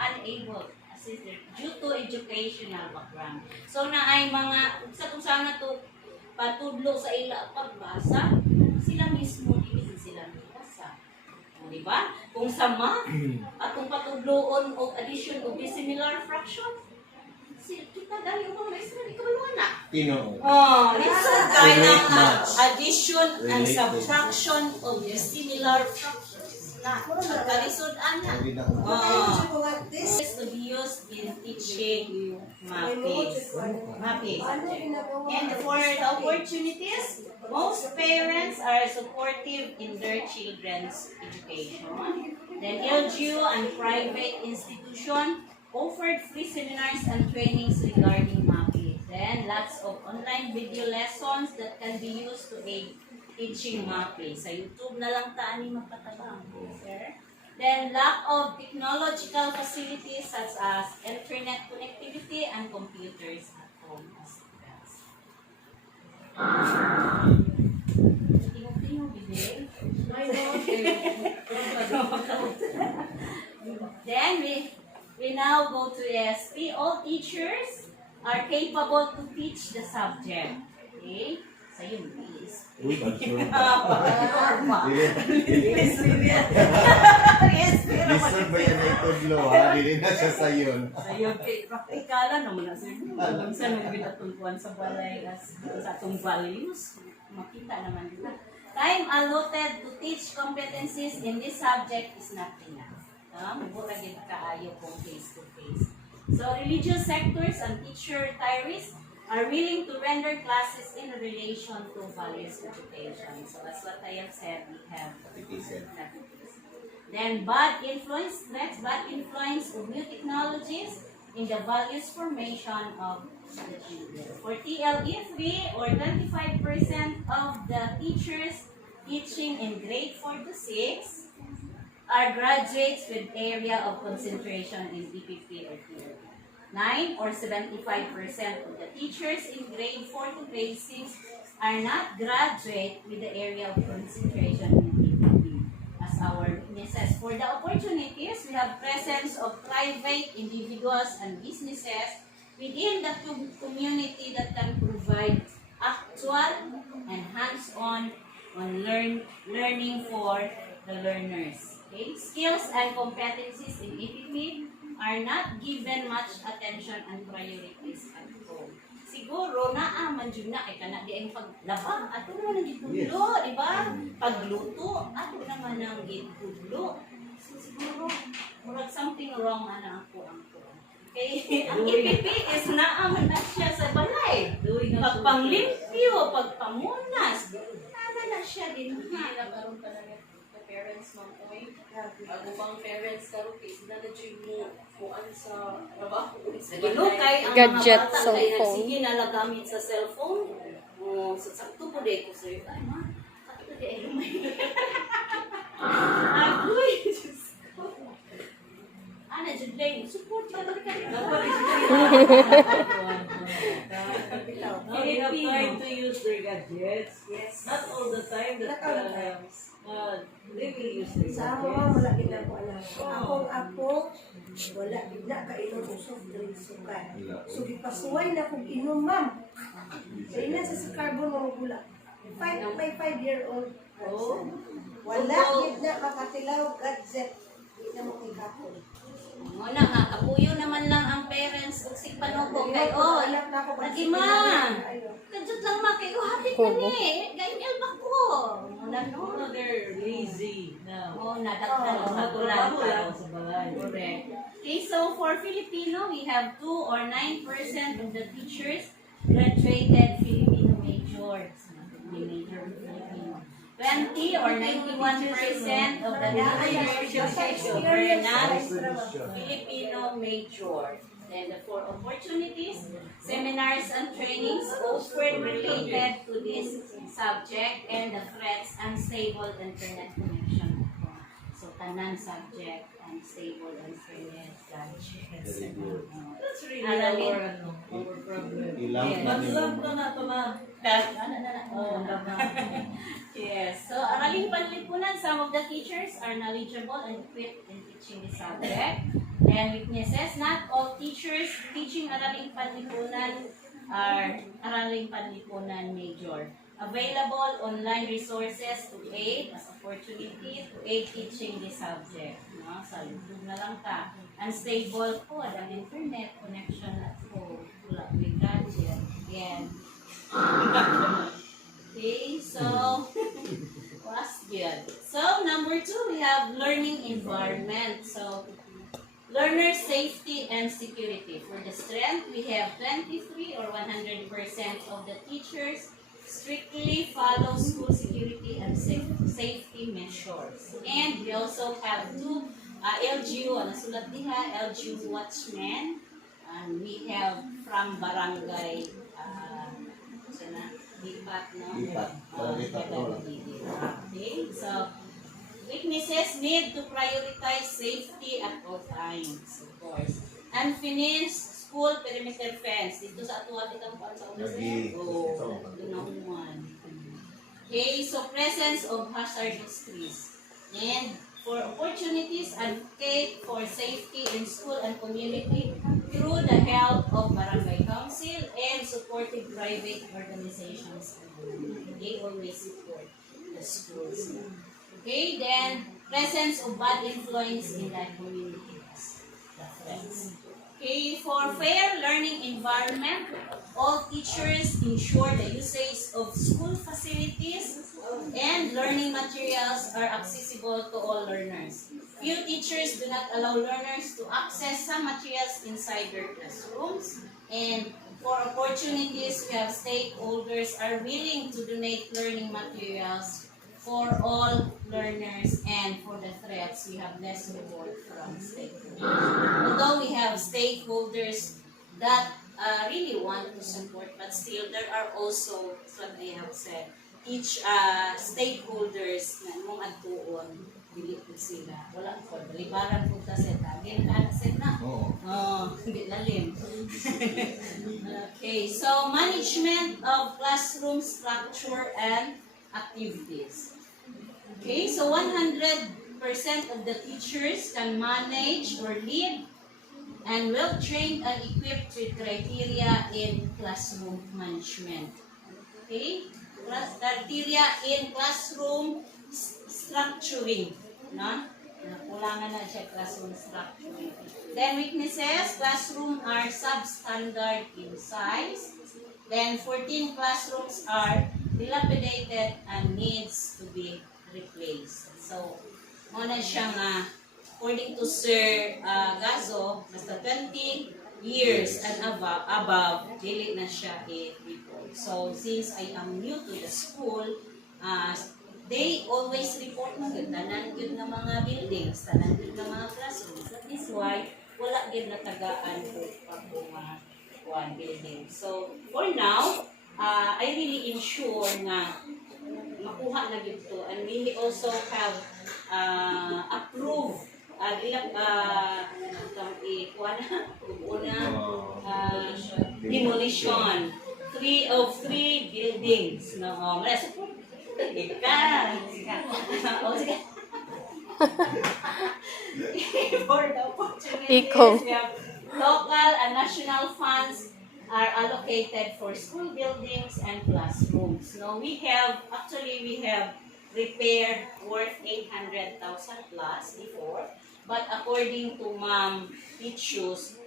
unable to assist due to educational background. So na ay mga kung sana to patudlo sa ila pagbasa, sila mismo hindi sila magbasa. Di ba? Kung sa math, atong patudloon o addition o similar fraction, kita dahil yung mga maestro, di ka maluhan na. It's a kind of addition and subtraction of similar fractions. Nagkalisod ana. This is to be used in teaching mapping. And for the opportunities, most parents are supportive in their children's education. Then LGU and private institution offered free seminars and trainings regarding mapping. Then lots of online video lessons that can be used to aid teaching mapping. Sa YouTube na lang taan ni magpatabang, sir. Then lack of technological facilities such as internet connectivity and computers at home. Then we now go to ESP. All teachers are capable to teach the subject. Okay? So yun, please. Listen ba yan ay tudlo ha? Dili na siya sayon. Sayon, praktikalan naman na sir. Minsan may binatungkuhan sa balay sa atong values. Makita naman dito. Time allotted to teach competencies in this subject is not enough. Mura din kaayo kung face-to-face. So, religious sectors and teacher retirees are willing to render classes in relation to values education. So, as what I have said, we have then bad influence, next bad influence of new technologies in the values formation of the children. For TLE3, or 25% of the teachers teaching in grade 4 to 6 are graduates with area of concentration in DPP or TLE. 9 or 75% of the teachers in grade 4 to grade 6 are not graduate with the area of concentration in DPP as our witnesses. For the opportunities, we have presence of private individuals and businesses within the community that can provide actual and hands-on learning for the learners. Okay? Skills and competencies in EPP are not given much attention and priorities at home. Siguro, naaman dyan na, kaya na di ang paglaba, ato naman ang gitudlo, di ba? Pagluto, ato naman ang gitudlo. So, siguro, murag something wrong na ako. Okay, ang EPP is naaman na siya sa balay. Pagpanglimpyo, pagpamunas, naaman na siya din. Nagkaroon ka na parents mong oy. Ako bang parents karon kay sila na jud mo kuan sa trabaho. Kay ang Gadget, mga bata cellphone. sige na lagamit sa cellphone. Oh, sakto po day ko sir. Ay ma, sakto day may. Agoy. Ana jud day support ka ba ka? They have time to use their gadgets. Yes. Not all the time that they will use their Sa ako gadgets. wala gid ako alam. Akong apo wala gid na kainom og soft drinks sukat. So gipasuway na kog inom ma'am. Sa ina sa carbon mo gula. 5-year-old. Oh. Wala gid na makatilaw gadget. Di na mo kikapon. Muna nga, kapuyo naman lang ang parents ug sig panugong kay oh. Lagi ma. Kadjut lang ma kay happy ka ni. Gainel ba ko? Muna no. They're lazy now. Oh, nadagdag sa tulad Sa balay. Correct. Okay, so for Filipino, we have 2 or 9% of the teachers graduated Filipino majors. May major in Filipino. 20 or 91% of the teachers were not Filipino major. Then the 4 opportunities, seminars and trainings offered related to this subject and the threats unstable internet connection. So tanan subject unstable internet gadgets. That's really Aralin. our problem. Yes. Mag-love ka na ito ma. Yes. So, aralin panlipunan, some of the teachers are knowledgeable and equipped in teaching the subject. Then weaknesses, not all teachers teaching Araling Panlipunan are Araling Panlipunan major. Available online resources to aid as opportunity to aid teaching this subject. No? Sa YouTube na lang ka. Unstable po, ang internet connection at home. Wala may gadget. Yan. Okay, so was good. So number 2, we have learning environment. So learner safety and security. For the strength, we have 23 or 100% of the teachers strictly follow school security and safety measures. And we also have 2 LGU, nasulat diha, LGU watchmen. And we have from barangay, Deped, no? Okay, so weaknesses, need to prioritize safety at all times, of course. Unfinished school perimeter fence. Dito sa atuwa kitang paan sa ulo. Oh, one. Okay, so presence of hazardous trees. And for opportunities, advocate for safety in school and community through the help of barangay council and supportive private organizations. They always support the schools. Okay, then presence of bad influence in that community. The friends. Okay, for fair learning environment, all teachers ensure the usage of school facilities and learning materials are accessible to all learners. Few teachers do not allow learners to access some materials inside their classrooms. And for opportunities, we have stakeholders are willing to donate learning materials for all learners, and for the threats, we have less reward from stakeholders. Although we have stakeholders that really want to support, but still there are also, what they have said, each stakeholders na mong atuon, dili po sila. Wala po, balibaran po ta set. Again, set na. Oh, hindi lalim. Okay, so management of classroom structure and activities. Okay, so 100% of the teachers can manage or lead and well-trained and equipped with criteria in classroom management. Okay, criteria in classroom structuring. No? Kulangan na siya classroom structuring. Then weaknesses, classroom are substandard in size. Then 14 classrooms are dilapidated and needs to be replaced. So, muna siyang, according to Sir Gazo, basta 20 years and above, dili na siya i-report. So, since I am new to the school, they always report mo yun, tanan yun ng mga buildings, tanan yun ng mga classrooms. That is why, wala din natagaan po pag one building. So, for now, I really ensure na makuha na dito, and we also have approved demolition 3 of 3 buildings. No, for the opportunities, we have local and national funds are allocated for school buildings and classrooms. Now we have repaired worth 800,000 plus before, but according to Ma'am Pichus,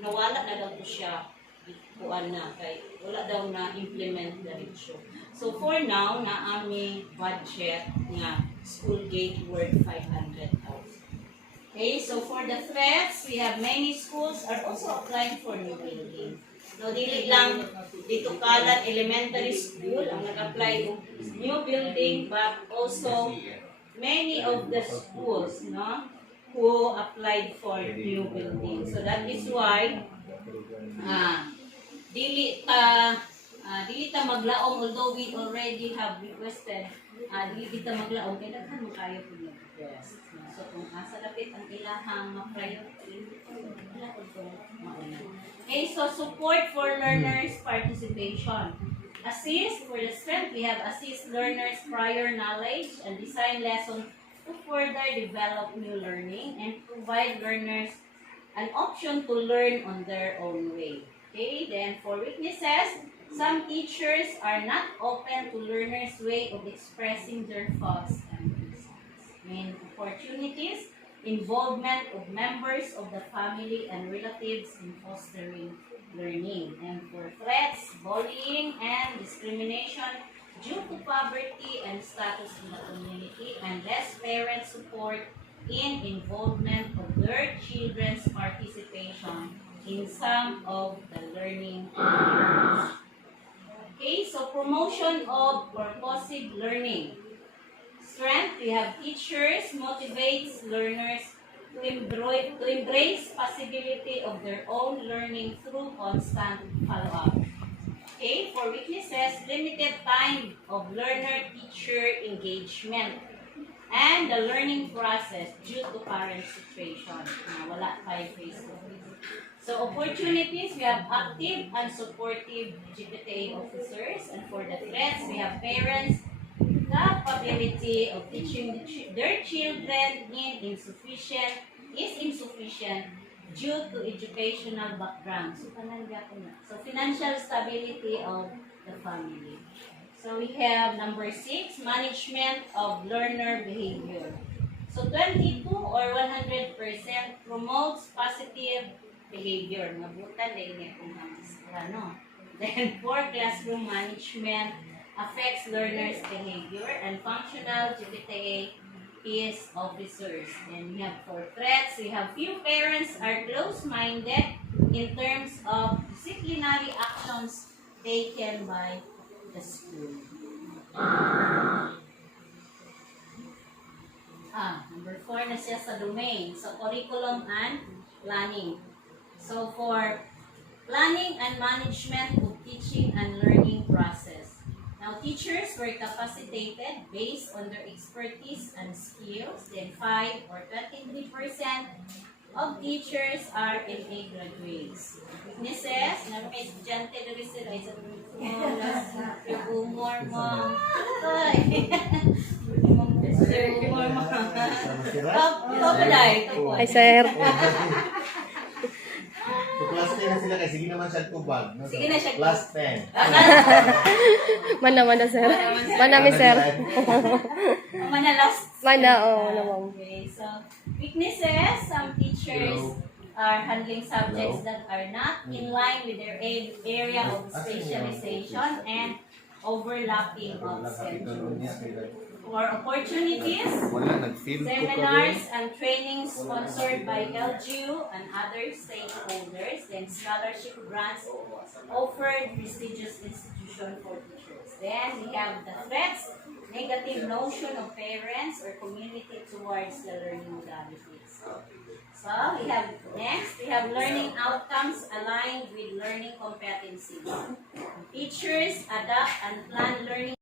nawala na daw po siya kuan na kay wala daw na implement the ratio. So for now, na aming budget nga school gate worth 500,000. Okay, so for the threats, we have many schools are also applying for new building. No, dili lang dito Kalan Elementary School ang nag-apply ng new building, but also many of the schools, no, who applied for new building. So that is why dili ta maglaom, although we already have requested, dili ta maglaom kay daghan mo kayo po request. So kung asa lapit ang ilahang ma-priority, wala ko to mauna. Okay, so support for learners' participation. Assist, for the strength, we have assist learners' prior knowledge and design lessons to further develop new learning and provide learners an option to learn on their own way. Okay, then for weaknesses, some teachers are not open to learners' way of expressing their thoughts and concerns. Main opportunities, involvement of members of the family and relatives in fostering learning. And for threats, bullying, and discrimination due to poverty and status in the community, and less parent support in involvement of their children's participation in some of the learning activities. Okay, so promotion of purposive learning. Strength, we have teachers motivates learners to embrace possibility of their own learning through constant follow-up. Okay, for weaknesses, limited time of learner-teacher engagement and the learning process due to current situation. Wala tayo face-to-face. So opportunities, we have active and supportive GPTA officers, and for the threats, we have parents capability of teaching their children is insufficient due to educational background. So financial stability of the family. So we have number 6, management of learner behavior. So 22 or 100% promotes positive behavior. Mabutan din kung ano. Then for classroom management affects learners' behavior, and functional GPTA is officers. And we have for threats, we have few parents are close-minded in terms of disciplinary actions taken by the school. Number 4 na siya sa domain. So, curriculum and planning. So, for planning and management of teaching and learning process. Now, teachers were capacitated based on their expertise and skills. Then 5 or 23% of teachers are MA graduates. Weaknesses, na may estudyante doon sila, isa yung humor mo. Humor mo. Ay, sir. So, class 10 na sila kasi sige naman siya tubag. No? Sige na siya. Class 10. Mana, sir. Mana, mi, sir. Mana last. Mana, naman. Okay, so weaknesses, some teachers are handling subjects that are not in line with their area of specialization and overlapping of schedules. For opportunities, seminars and trainings sponsored by LGU and other stakeholders, then scholarship grants offered prestigious institution for teachers. Then we have the threats, negative notion of parents or community towards the learning modalities. So we have next, we have learning outcomes aligned with learning competencies. Teachers adapt and plan learning